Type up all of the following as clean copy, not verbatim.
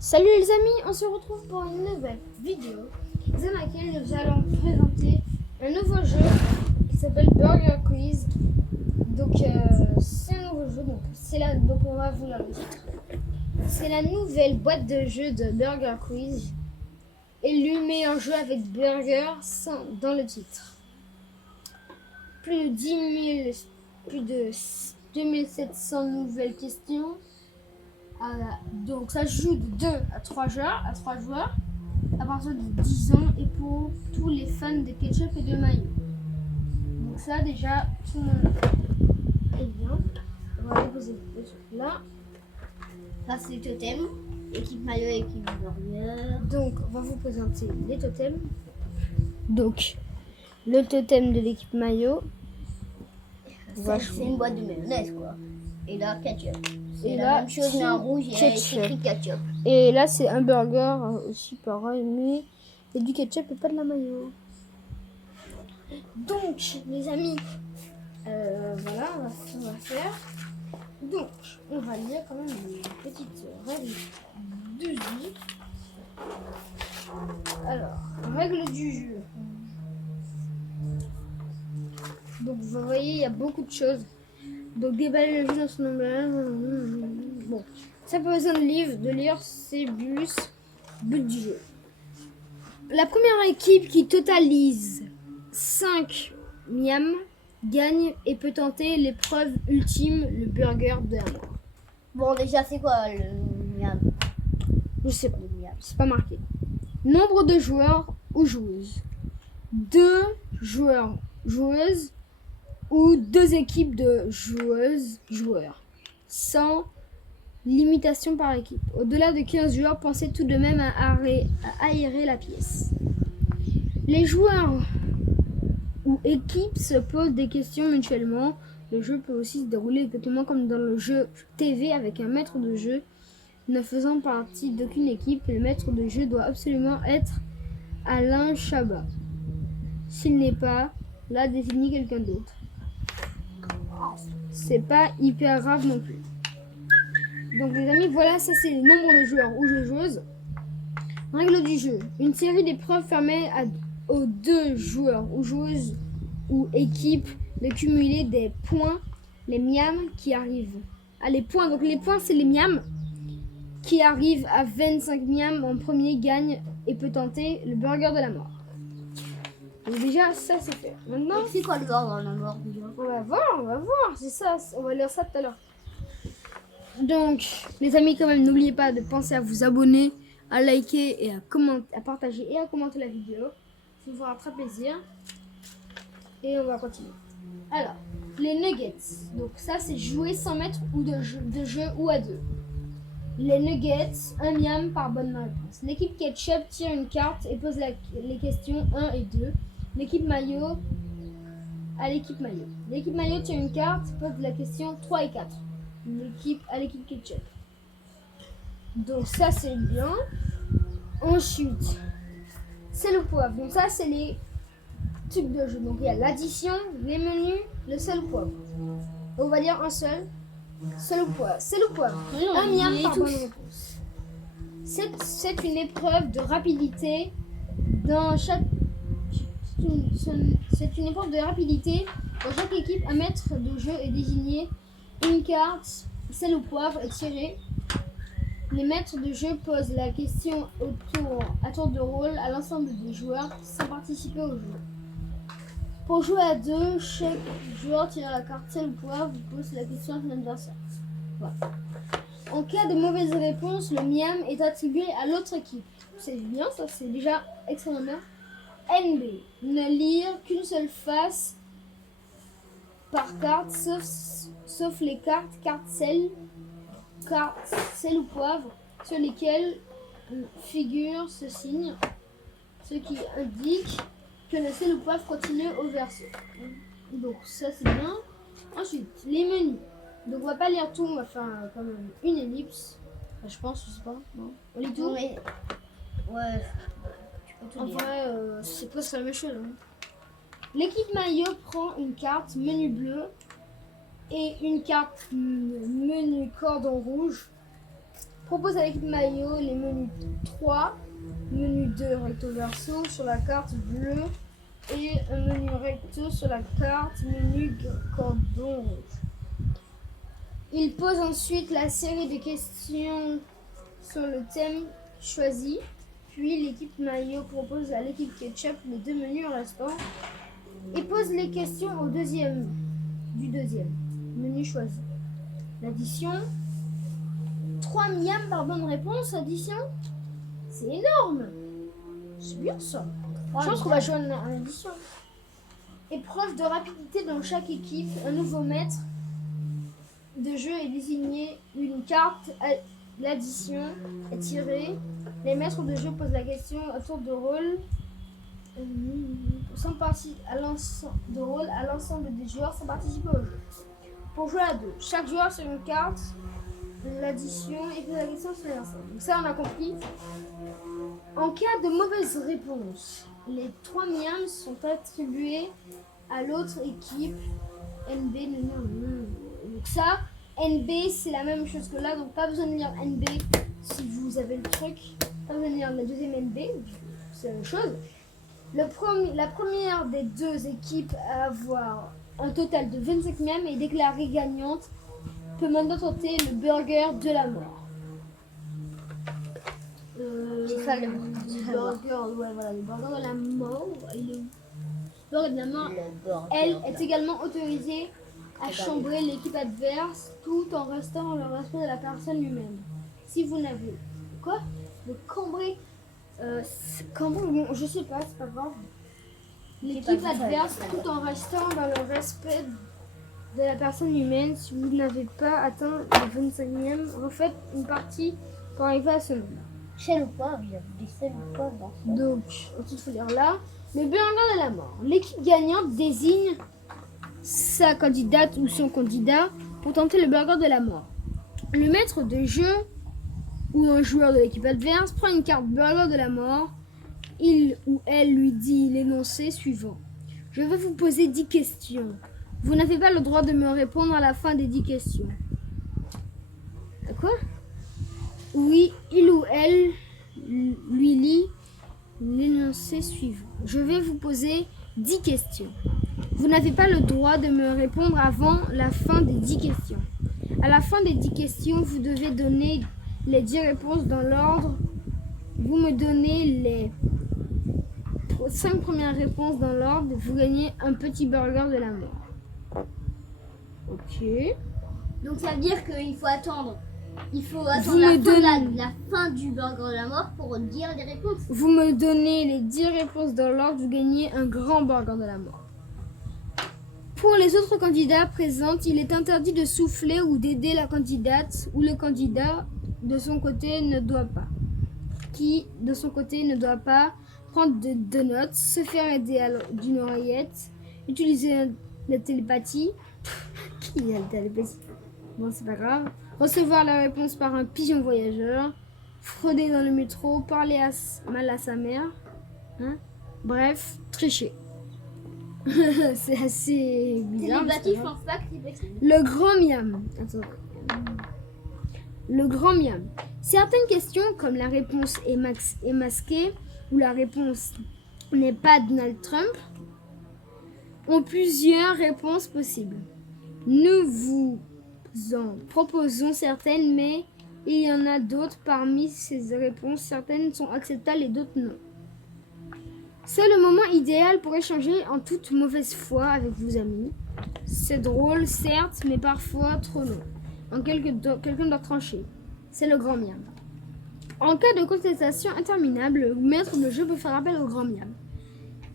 Salut les amis, on se retrouve pour une nouvelle vidéo dans laquelle nous allons présenter un nouveau jeu qui s'appelle Burger Quiz. Donc c'est un nouveau jeu, donc on va vous lire le titre. C'est la nouvelle boîte de jeu de Burger Quiz. Élu meilleur jeu avec burger dans le titre. Plus de 10 000, plus de 2700 nouvelles questions. Donc ça se joue de 2 à 3 joueurs, à partir de 10 ans et pour tous les fans de ketchup et de mayo. Donc ça déjà tout le monde est bien. On va poser le truc là. Ça c'est le totem, équipe maillot, équipe burger. Donc on va vous présenter les totems. Donc le totem de l'équipe maillot. C'est une boîte de mayonnaise quoi. Et là ketchup. C'est Et la là, même chose mais en rouge et ketchup. écrit ketchup. Et là c'est un burger aussi pareil, mais il y a du ketchup et pas de la mayo. Donc les amis, voilà on va faire. Donc on va lire quand même une petite règle du jeu. Alors, règle du jeu. Donc vous voyez il y a beaucoup de choses. Donc déballer le jeu dans son emballage. Bon, ça pas besoin de lire, c'est plus but du jeu. La première équipe qui totalise 5 miams gagne et peut tenter l'épreuve ultime, le burger de la mort. Bon déjà c'est quoi le miam? Je sais pas, c'est pas marqué. Nombre de joueurs ou joueuses. 2 joueurs, joueuses ou 2 équipes de joueuses, joueurs. Sans limitation par équipe. Au-delà de 15 joueurs, pensez tout de même à aérer la pièce. Les joueurs ou équipes se posent des questions mutuellement. Le jeu peut aussi se dérouler exactement comme dans le jeu TV avec un maître de jeu ne faisant partie d'aucune équipe. Le maître de jeu doit absolument être Alain Chabat. S'il n'est pas là, désignez quelqu'un d'autre. C'est pas hyper grave non plus. Donc les amis, voilà, ça c'est le nombre de joueurs ou joueuses. Règle du jeu. Une série d'épreuves permet aux 2 joueurs ou joueuses ou équipes de cumuler des points, les miams qui arrivent. Les points, donc les points c'est les miams qui arrivent à 25 miams en premier gagne et peut tenter le burger de la mort. Donc déjà ça c'est fait. Maintenant, c'est quoi le burger de la mort déjà? on va voir, c'est ça, on va lire ça tout à l'heure. Donc, les amis, quand même, n'oubliez pas de penser à vous abonner, à liker et à partager et à commenter la vidéo. Ça vous fera très plaisir. Et on va continuer. Alors, les nuggets. Donc ça, c'est jouer sans mettre ou de jeu ou à 2. Les nuggets, 1 miam par bonne réponse. L'équipe ketchup tire une carte et pose les questions 1 et 2. L'équipe maillot à l'équipe maillot. L'équipe maillot tire une carte, pose la question 3 et 4. L'équipe ketchup. Donc ça c'est bien. Ensuite, c'est le poivre. Donc ça c'est les types de jeu. Donc il y a l'addition, les menus, le sel ou poivre. On va dire un seul. Sel ou poivre. Sel ou poivre. Un miam par bonne réponse. C'est une épreuve de rapidité dans chaque. C'est une épreuve de rapidité. Dans chaque équipe, un maître de jeu est désigné. Une carte, sel ou poivre, est tirée. Les maîtres de jeu posent la question à tour de rôle à l'ensemble des joueurs sans participer au jeu. Pour jouer à 2, chaque joueur tire la carte sel ou poivre, pose la question à son adversaire. Voilà. En cas de mauvaise réponse, le miam est attribué à l'autre équipe. C'est bien, ça c'est déjà extrêmement bien. NB. Ne lire qu'une seule face par carte, sauf les cartes sel ou poivre, sur lesquelles figure ce signe, ce qui indique que le sel ou poivre continue au verso. Donc ça c'est bien. Ensuite, les menus. Donc on va pas lire tout, on va faire quand même une ellipse. Enfin, je pense, je sais pas. Non. On lit tout. Mais... ouais. En vrai, c'est presque la même chose. Hein. L'équipe maillot prend une carte menu bleu et une carte menu cordon rouge. propose à l'équipe maillot les menus 3, menu 2 recto verso sur la carte bleue et un menu recto sur la carte menu cordon rouge. Il pose ensuite la série de questions sur le thème choisi, puis l'équipe maillot propose à l'équipe ketchup les 2 menus restants et pose les questions au deuxième menu choisi. L'addition, 3 miams par bonne réponse, addition, c'est énorme. C'est bien ça. Je pense qu'on va jouer en addition. Épreuve de rapidité dans chaque équipe, un nouveau maître de jeu est désigné, une carte, l'addition est tirée. Les maîtres de jeu posent la question à tour de rôle. Sans partie à l'ensemble des joueurs sans participer au jeu. Pour jouer à 2, chaque joueur sur une carte, l'addition et pose la question sur l'ensemble. Donc ça on a compris. En cas de mauvaise réponse, les 3 miams sont attribués à l'autre équipe. NB, donc ça, NB c'est la même chose que là, donc pas besoin de lire NB si vous avez le truc. Pas besoin de lire la deuxième NB, c'est la même chose. La première des 2 équipes à avoir un total de 25 miams est déclarée gagnante, peut maintenant tenter le burger de la mort. C'est ça le burger, ouais, voilà, le burger de la mort. Il est où? Le burger de la mort, elle est également autorisée à chambrer l'équipe adverse tout en restant dans le respect de la personne lui-même. Si vous n'avez quoi? Le cambrer. Bon, je sais pas, c'est pas grave. L'équipe adverse tout en restant dans le respect de la personne humaine. Si vous n'avez pas atteint le 25e, refaites une partie pour arriver à ce nombre. Seul ou pas, il y a des seuls ou pas dans ça. Donc, ensuite, il faut lire là. Le burger de la mort. L'équipe gagnante désigne sa candidate ou son candidat pour tenter le burger de la mort. Le maître de jeu ou un joueur de l'équipe adverse prend une carte burger de la mort. Il ou elle lui dit l'énoncé suivant. Je vais vous poser 10 questions. Vous n'avez pas le droit de me répondre à la fin des 10 questions. À quoi? Oui, il ou elle lui lit l'énoncé suivant. Je vais vous poser 10 questions. Vous n'avez pas le droit de me répondre avant la fin des 10 questions. À la fin des 10 questions, vous devez donner les 10 réponses dans l'ordre. Vous me donnez les 5 premières réponses dans l'ordre. Vous gagnez un petit burger de la mort. Ok. Donc ça veut dire qu'il faut attendre. Il faut Vous attendre me donnez- la fin du burger de la mort pour dire les réponses. Vous me donnez les 10 réponses dans l'ordre. Vous gagnez un grand burger de la mort. Pour les autres candidats présents, il est interdit de souffler ou d'aider la candidate ou le candidat de son côté ne doit pas. Qui, de son côté, ne doit pas prendre de notes, se faire aider d'une oreillette, utiliser la télépathie. Qui a la télépathie? Bon, c'est pas grave. Recevoir la réponse par un pigeon voyageur, frauder dans le métro, parler mal à sa mère. Hein? Bref, tricher. C'est assez bizarre. Télépathie, je pense pas que c'est possible. Le grand miam. Attends. Le grand miam. Certaines questions, comme la réponse est masquée ou la réponse n'est pas Donald Trump, ont plusieurs réponses possibles. Nous vous en proposons certaines, mais il y en a d'autres. Parmi ces réponses, certaines sont acceptables et d'autres non. C'est le moment idéal pour échanger en toute mauvaise foi avec vos amis. C'est drôle, certes, mais parfois trop long. Quelqu'un doit trancher. C'est le grand miam. En cas de contestation interminable, le maître de jeu peut faire appel au grand miam.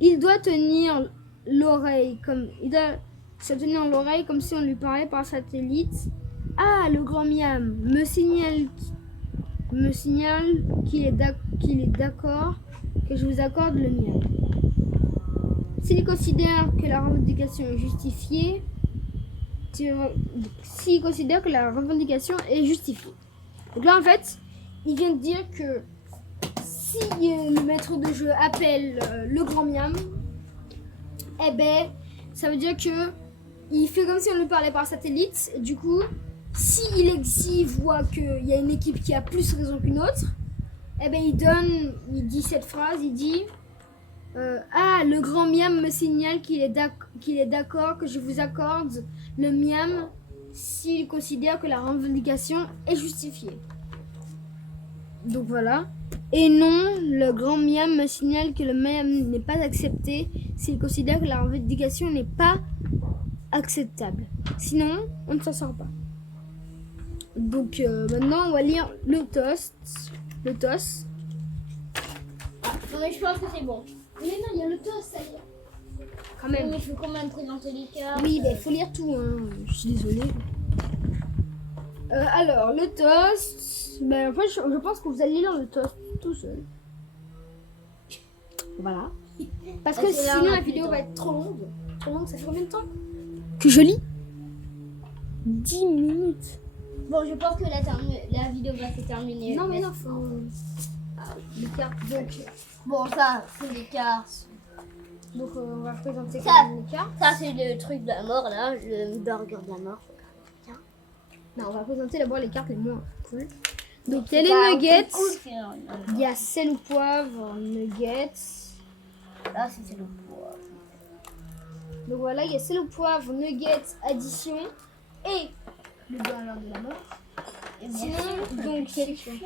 Il doit tenir l'oreille comme si on lui parlait par satellite. Ah, le grand miam me signale qu'il est d'accord que je vous accorde le miam. S'il considère que la revendication est justifiée, Donc là, en fait, il vient de dire que si le maître de jeu appelle le grand miam, eh ben, ça veut dire que il fait comme si on lui parlait par satellite. Et du coup, s'il voit qu'il y a une équipe qui a plus raison qu'une autre, eh ben il dit cette phrase, il dit ah, le grand miam me signale qu'il est d'accord que je vous accorde le miam s'il considère que la revendication est justifiée. Donc voilà. Et non, le grand miam me signale que le miam n'est pas accepté s'il considère que la revendication n'est pas acceptable. Sinon, on ne s'en sort pas. Donc maintenant, on va lire le toast. Le toast. Non, mais je pense que c'est bon. Mais non, il y a le toast à lire. Quand Oui, même. mais il faut quand même présenter les cartes. Oui, il faut lire tout. Hein. Je suis désolée. Alors, le toast. Ben, en fait, je pense que vous allez lire le toast tout seul. Voilà. Parce que c'est là, sinon, on a la plus vidéo de va temps. être trop longue. Trop longue, ça fait combien de temps que je lis 10 minutes. Bon, je pense que la vidéo va se terminer. Non, mais non, faut. Les cartes. Bon, ça, c'est les cartes. Donc, on va présenter Ça. quand même les cartes. Ça, c'est le truc de la mort, là. Le burger de la mort. Non, on va présenter d'abord les cartes les moins cool. Donc, il y a Bah, les nuggets. c'est cool, c'est Il y a sel ou poivre, nuggets. Là, c'est le poids. Donc voilà, il y a sel ou poivre, nuggets, addition et le burger de la mort. Et bien Sinon, sûr,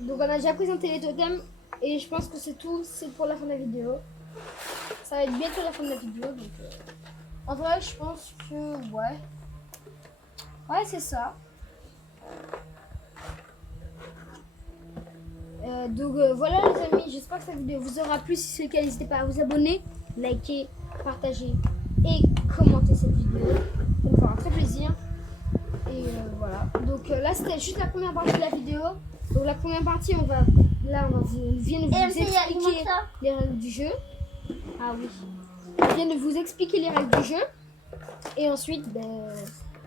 donc on a déjà présenté les totems et je pense que c'est tout. C'est pour la fin de la vidéo. Ça va être bientôt la fin de la vidéo. Donc, en vrai, je pense que ouais. Ouais, c'est ça. Donc voilà les amis, j'espère que cette vidéo vous aura plu. Si c'est le cas, n'hésitez pas à vous abonner, liker, partager et commenter cette vidéo. Ça me fera très plaisir. Et voilà. Donc là c'était juste la première partie de la vidéo. Donc la première partie, on vient de vous expliquer les règles du jeu. Ah oui. On vient de vous expliquer les règles du jeu. Et ensuite,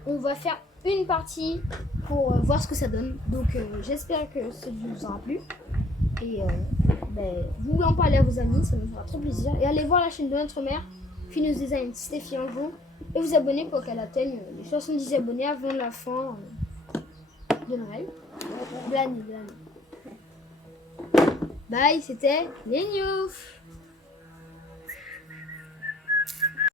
on va faire une partie pour voir ce que ça donne. Donc j'espère que cette vidéo vous aura plu. Et vous en parlez à vos amis, ça me fera très plaisir. Et allez voir la chaîne de notre mère, Fineuse Design Stéphie Anjou. Et vous abonner pour qu'elle atteigne les 70 abonnés avant la fin de Noël. De l'année. Bye, c'était les news.